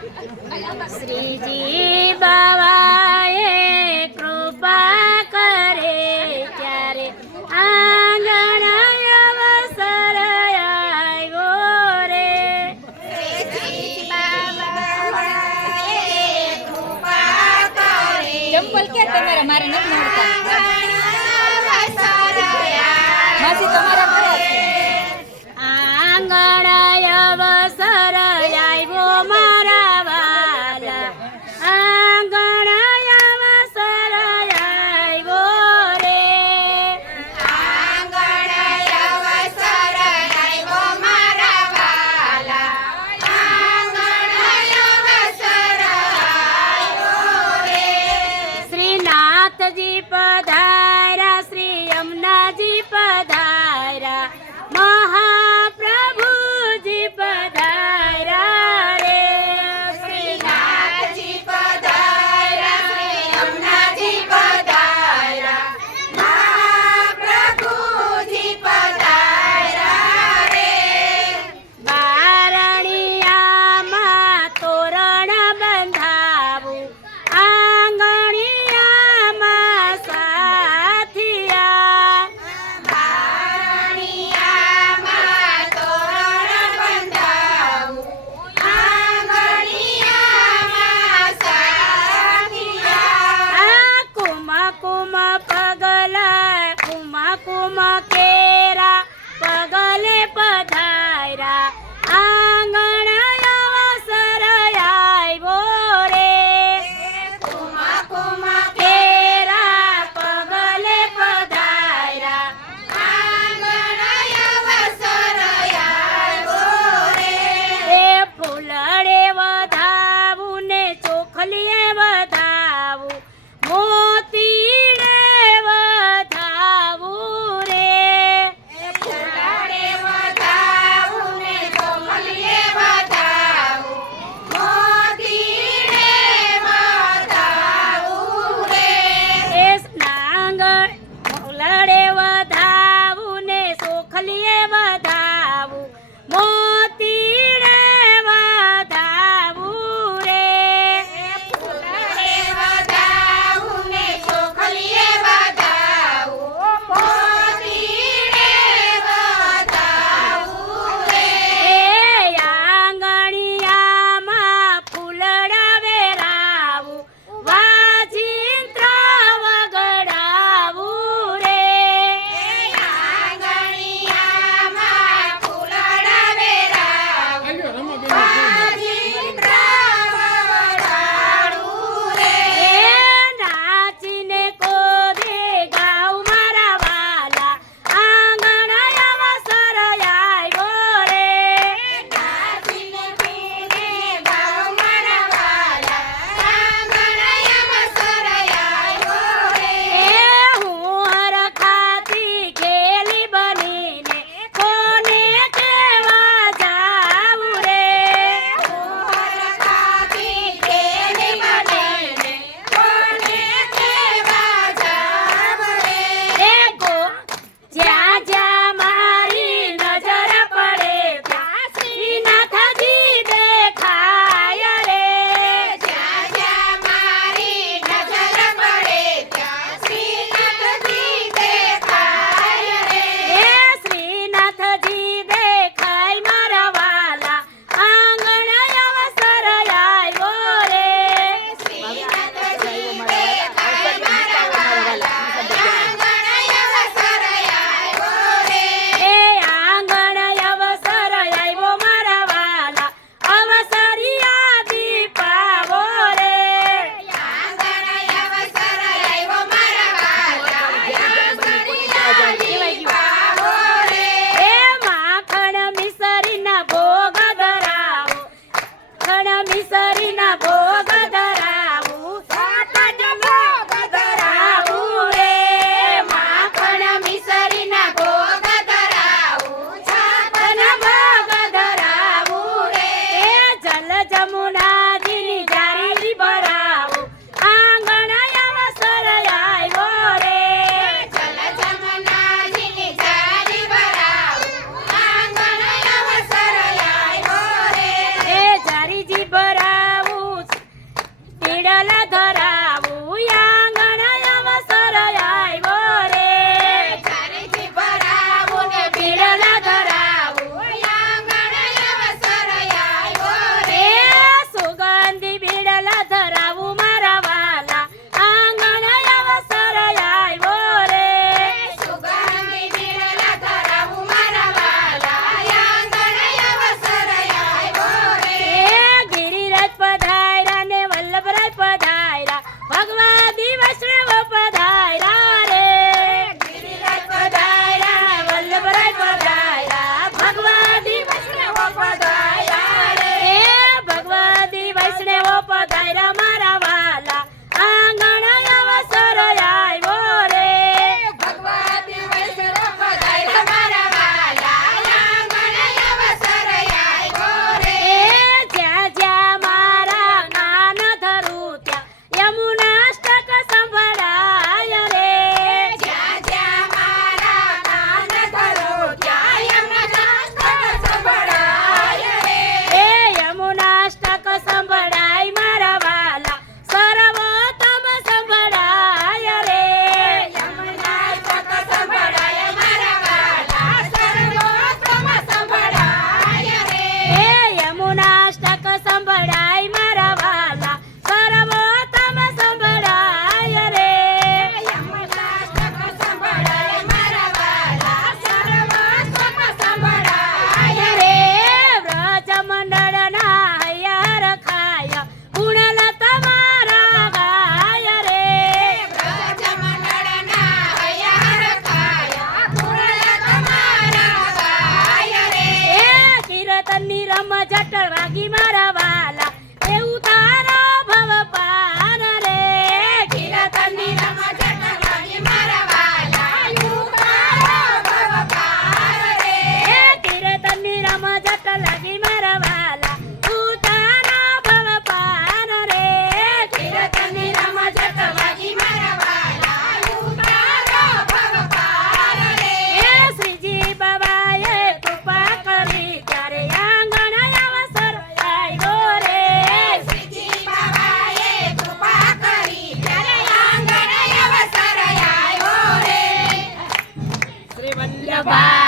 શ્રીજી બાવાએ કૃપા કરે ત્યારે આંગણ અવસર આવ્યો રે. ચંપલ કે તમારે મારે નથી મળતા માસી તમારા આંગણ અવસર આવ્યો મારા વાલા આંગણ અવસર આવ્યો રે. આંગણ અવસર આવ્યો મારા વાલા આંગણ અવસર આવ્યો રે. શ્રીનાથજી પધાર્યા શ્રી યમુનાજી પધાર્યા મહાપ્રભુજી પધાર્યા રે. શ્રીનાથજી પધાર્યા શ્રી યમુનાજી પધાર્યા મહાપ્રભુજી પધાર્યા રે. બારણિયામાં તોરણ બંધાવું આંગણિયામાં સાથિયા બારણિયામાં તોરણ બંધાવું આંગણિયામાં સાથિયા. આ કુમકુમ પગલા કુમકુમ કેરા પગલે પધાર્યા આંગણ અવસર આવ્યો રે. કુમકુમ કેરા પગલે પધાર્યા આંગણ અવસર આવ્યો રે. એ ફૂલડે વધાવું ને ચોખલીએ વધાવું મોતીડે વધાવું રે. ફૂલડે વધાવું ને ચોખલીએ વધાવું મોતીડે વધાવું રે. એ સ્નાંગણ ફૂલડે વધાવું ને ચોખલીએ વધાવું મોતીડે વધાવું રે. ફૂલડે વધાવું ને ચોખલીએ વધાવું મોતીડે વધાવું રે. એ આંગણિયામાં ફૂલડા વેરાવું વાજિંત્ર વગડાવું રે. આંગણિયામાં ફૂલડા વેરાવું વાજિંત્ર વગડાવું રે. એ નાચીને કોદે ગાઉ મારા વાલા આંગણ અવસર આવ્યો રે. નાચીને પીને ગાઉ મારા વાલા આંગણ અવસર આવ્યો રે. એ હું હરખાતી ખેલી બનીને કોને કેવા જાવું રે. હરખાતી ખેલી બનીને કોને કહેવા જાવ રે. એ ગો જ્યાં જ્યાં મારી નજર પડે ત્યાં શ્રીનાથજી દેખાય રે. જ્યાં જ્યાં મારી નજર પડે ત્યાં શ્રીનાથજી દેખાય રે. એ શ્રીનાથજી દેખાય મારા વાલા આંગણ અવસર આવ્યો રે. શ્રીનાથજી દેખાય મારા વાલા આંગણ અવસર આવ્યો રે. એ આંગણ અવસર આવ્યો મારા વાલા અવસરિયા દીપાવો રે. આંગણ અવસર આવ્યો મારા વાલા આંગણિયા દીપાવો રે. એ માખણ મિસરીના ભોગ ધરાવો ખણ મિસરીના ભોગ ધરાવું સાત ભોગ ધરાવું રે. માખણ મિસરીના ભોગ ધરાવું છાપન ભોગ ધરાવું રે. એ જલ જમુનાજીની જારી ભરાવું આંગણ અવસર આવ્યો રે. જલ જમનાજીની જારી ભરાવું આંગણ અવસર આવ્યો રે. એ જારીજી ભરાવું બીડલા ધરાવું આંગણ અવસર આવ્યો રે ચારેયથી ભરાવું ને બીડલા ધરાવું આંગણ અવસર આવ્યો રે સુગંધી બીડલા ધરાવું મારા વાલા આંગણ અવસર આવ્યો રે સુગંધી બીડલા ધરાવું મારા વાલા આંગણ અવસર આવ્યો રે ગિરિરાજ પધાર્યા ને વલ્લભરાય પધાર્યા ભગવાદી વૈષ્ણવ પધાર્યા રે ગિરિરાજ પધાર્યા વલ્લભરાય પધાર્યા ભગવાદી વૈષ્ણવ પધાર્યા રે ભગવાદી વૈષ્ણવ પધાર્યા મારા વાલા આંગણ અવસર આવ્યો રે ભગવાદી વૈષ્ણવ પધાર્યા મારા વાલા આંગણ અવસર આવ્યો રે જ્યાં જ્યાં મારા જ્ઞાન ધરું ત્યાં યમુનાષ્ટક સંભળાય રે જ્યાં જ્યાં મારા કાન ધરો ત્યાં યમુનાષ્ટક સંભળાય રે યમુનાષ્ટક સંભળાય મારા વાલા સર્વોત્તમ સંભળાય રે યમુનાષ્ટક સંભળાય મારા વાલા સર્વોત્તમ સંભળાય રે યમુનાષ્ટક સંભળાય મારા વાલા સર્વોત્તમ સંભળાય રે યમુનાષ્ટક સંભળાય મારા વાલા સર્વોત્તમ સંભળાય રે વ્રજ મંડળના હૈયાર ખાય ગુણલ તમારા ગાય રે વ્રજ મંડળના હૈયાર ખાયા પૂર્ણ તમારા ગાય રે કીર્તનની રમ જટળ વાગી મારા વાલા એવું તારો ભવ પાર રે કીર્તનની રમ જટળ વાગી મારા વાલા યુકારો ભવ પાર રે કીર્તનની રમ જટળ લાગી મારા વાલા તું તારા ભવ પાર રે કીર્તનની રમ જટળ વાગી મારા વાલા યુકારો ભવ પાર રે શ્રીજી બાબાએ કૃપા કરી ત્યારે આંગણ અવસર આવ્યો રે શ્રીજી બાબાએ કૃપા કરી ત્યારે આંગણ અવસર આવ્યો રે શ્રી વલ્લભા